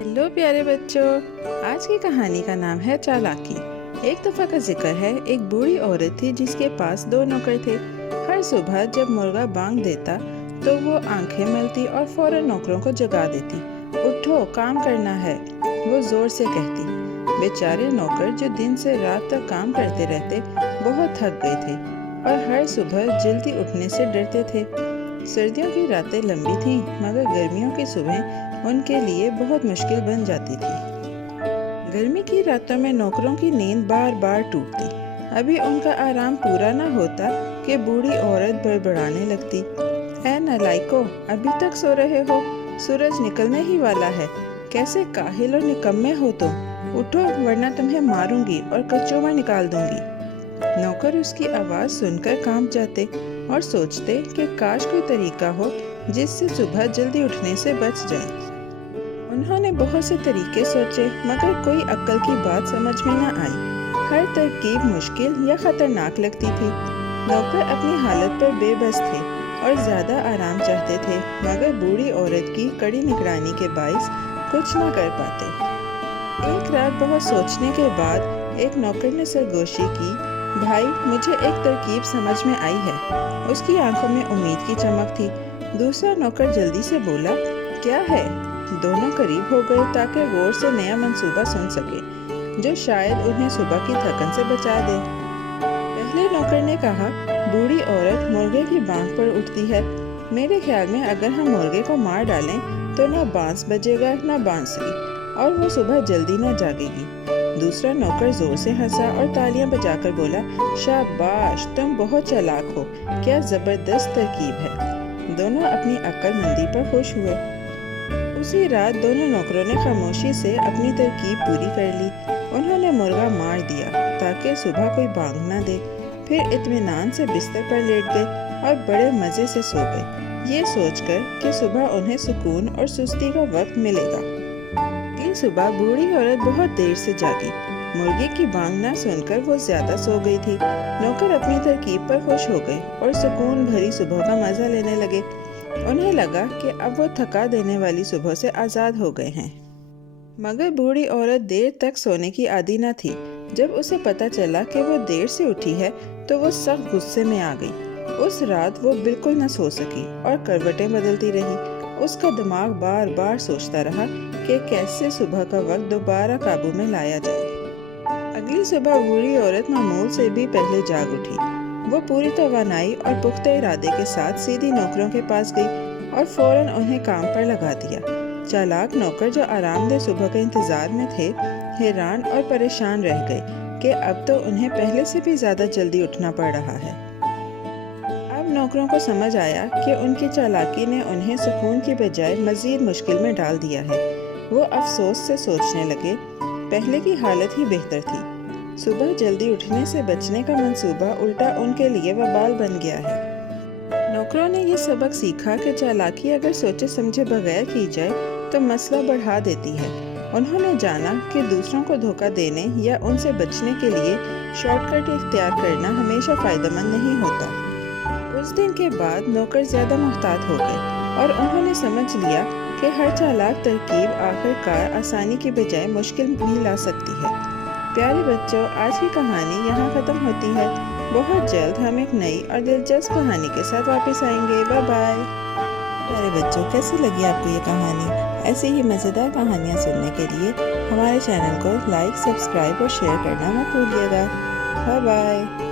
Hello प्यारे बच्चों, आज की कहानी का नाम है चालाकी। एक दफ़ा का जिक्र है, एक बूढ़ी औरत थी जिसके पास 2 नौकर थे। हर सुबह जब मुर्गा बांग देता तो वो आंखें मलती और फौरन नौकरों को जगा देती। उठो, काम करना है, वो जोर से कहती। बेचारे नौकर जो दिन से रात तक काम करते रहते बहुत थक गए थे और हर सुबह जल्दी उठने से डरते थे। सर्दियों की रातें लंबी थीं, मगर गर्मियों की सुबह उनके लिए बहुत मुश्किल बन जाती थी। गर्मी की रातों में नौकरों की नींद बार बार टूटती। अभी उनका आराम पूरा न होता कि बूढ़ी औरत बड़बड़ाने लगती। ऐ नालायकों, अभी तक सो रहे हो? सूरज निकलने ही वाला है। कैसे काहिल और निकम्मे हो तुम? उठो, वरना तुम्हें मारूंगी और कचौवा निकाल दूंगी। नौकर उसकी आवाज़ सुनकर कांप जाते और सोचते कि काश कोई तरीका हो जिससे सुबह जल्दी उठने से बच जाए। उन्होंने बहुत से तरीके सोचे, मगर कोई अक्ल की बात समझ में न आई। हर तरकीब मुश्किल या खतरनाक लगती थी। नौकर अपनी हालत पर बेबस थे और ज़्यादा आराम चाहते थे, मगर बूढ़ी औरत की कड़ी निगरानी के बाइस कुछ न कर पाते। एक रात बहुत सोचने के बाद एक नौकर ने सरगोशी की, भाई, मुझे एक तरकीब समझ में आई है। उसकी आंखों में उम्मीद की चमक थी। दूसरा नौकर जल्दी से बोला, क्या है? दोनों करीब हो गए ताकि गौर से नया मंसूबा सुन सके जो शायद उन्हें सुबह की थकन से बचा दे। पहले नौकर ने कहा, बूढ़ी औरत मुर्गे की बांग पर उठती है। मेरे ख्याल में अगर हम मुर्गे को मार डालें तो न बांस बजेगा न बांसुरी, और वो सुबह जल्दी न जागेगी। दूसरा नौकर जोर से हंसा और तालियां बजाकर बोला, शाबाश, तुम बहुत चालाक हो, क्या जबरदस्त तरकीब है। दोनों अपनी अक्लमंदी पर खुश हुए। उसी रात दोनों नौकरों ने खामोशी से अपनी तरकीब पूरी कर ली। उन्होंने मुर्गा मार दिया ताकि सुबह कोई बांग न दे। फिर इत्मीनान से बिस्तर पर लेट गए और बड़े मज़े से सो गए, ये सोचकर कि सुबह उन्हें सुकून और सुस्ती का वक्त मिलेगा। अगली सुबह बूढ़ी औरत बहुत देर से जागी। मुर्गे की बांग न सुनकर वो ज़्यादा सो गई थी। नौकर अपनी तरकीब पर खुश हो गए और सुकून भरी सुबह का मज़ा लेने लगे। उन्हें लगा कि अब वो थका देने वाली सुबह से आज़ाद हो गए हैं। मगर बूढ़ी औरत देर तक सोने की आदी न थी। जब उसे पता चला कि वो देर से उठी है तो वो सख्त गुस्से में आ गई। उस रात वो बिल्कुल न सो सकी और करवटें बदलती रही। उसका दिमाग बार बार सोचता रहा कि कैसे सुबह का वक्त दोबारा काबू में लाया जाए। अगली सुबह बूढ़ी औरत मामूल से भी पहले जाग उठी। वो पूरी तवानाई और पुख्ता इरादे के साथ सीधी नौकरों के पास गई और फौरन उन्हें काम पर लगा दिया। चालाक नौकर जो आरामदेह सुबह के इंतजार में थे, हैरान और परेशान रह गए कि अब तो उन्हें पहले से भी ज़्यादा जल्दी उठना पड़ रहा है। अब नौकरों को समझ आया कि उनकी चालाकी ने उन्हें सुकून की बजाय मज़ीद मुश्किल में डाल दिया है। वो अफसोस से सोचने लगे, पहले की हालत ही बेहतर थी। सुबह जल्दी उठने से बचने का मंसूबा उल्टा उनके लिए वबाल बन गया है। नौकरों ने ये सबक सीखा कि चालाकी अगर सोचे समझे बगैर की जाए तो मसला बढ़ा देती है। उन्होंने जाना कि दूसरों को धोखा देने या उनसे बचने के लिए शॉर्टकट इख्तियार करना हमेशा फ़ायदेमंद नहीं होता। उस दिन के बाद नौकर ज़्यादा मुहतात हो गए और उन्होंने समझ लिया कि हर चालाक तरकीब आखिरकार आसानी की बजाय मुश्किल भी ला सकती है। प्यारे बच्चों, आज की कहानी यहाँ ख़त्म होती है। बहुत जल्द हम एक नई और दिलचस्प कहानी के साथ वापस आएंगे। Bye bye. प्यारे बच्चों, कैसी लगी आपको ये कहानी? ऐसी ही मज़ेदार कहानियाँ सुनने के लिए हमारे चैनल को लाइक, सब्सक्राइब और शेयर करना मत भूलिएगा। Bye bye.